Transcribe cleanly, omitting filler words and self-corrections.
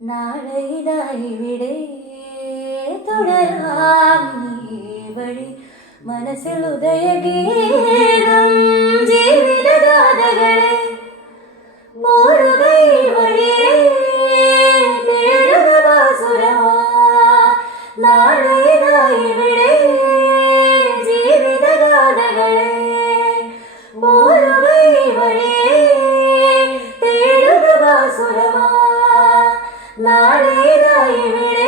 നാളെ ഇതാ ഇവിടെ തുടരാം നീ വഴി മനസ്സിൽ ഉദയഗീതം ജീവിതഗാഥകളെ മോറുകൈ വഴിയേ തേടുക ബാസുരമാ നാളെ ഇതാ ഇവിടെ ജീവിതഗാഥകളെ മോറുകൈ വഴിയേ തേടുക ബാസുരമാ നാളെ ഇതാ ഇവിടെ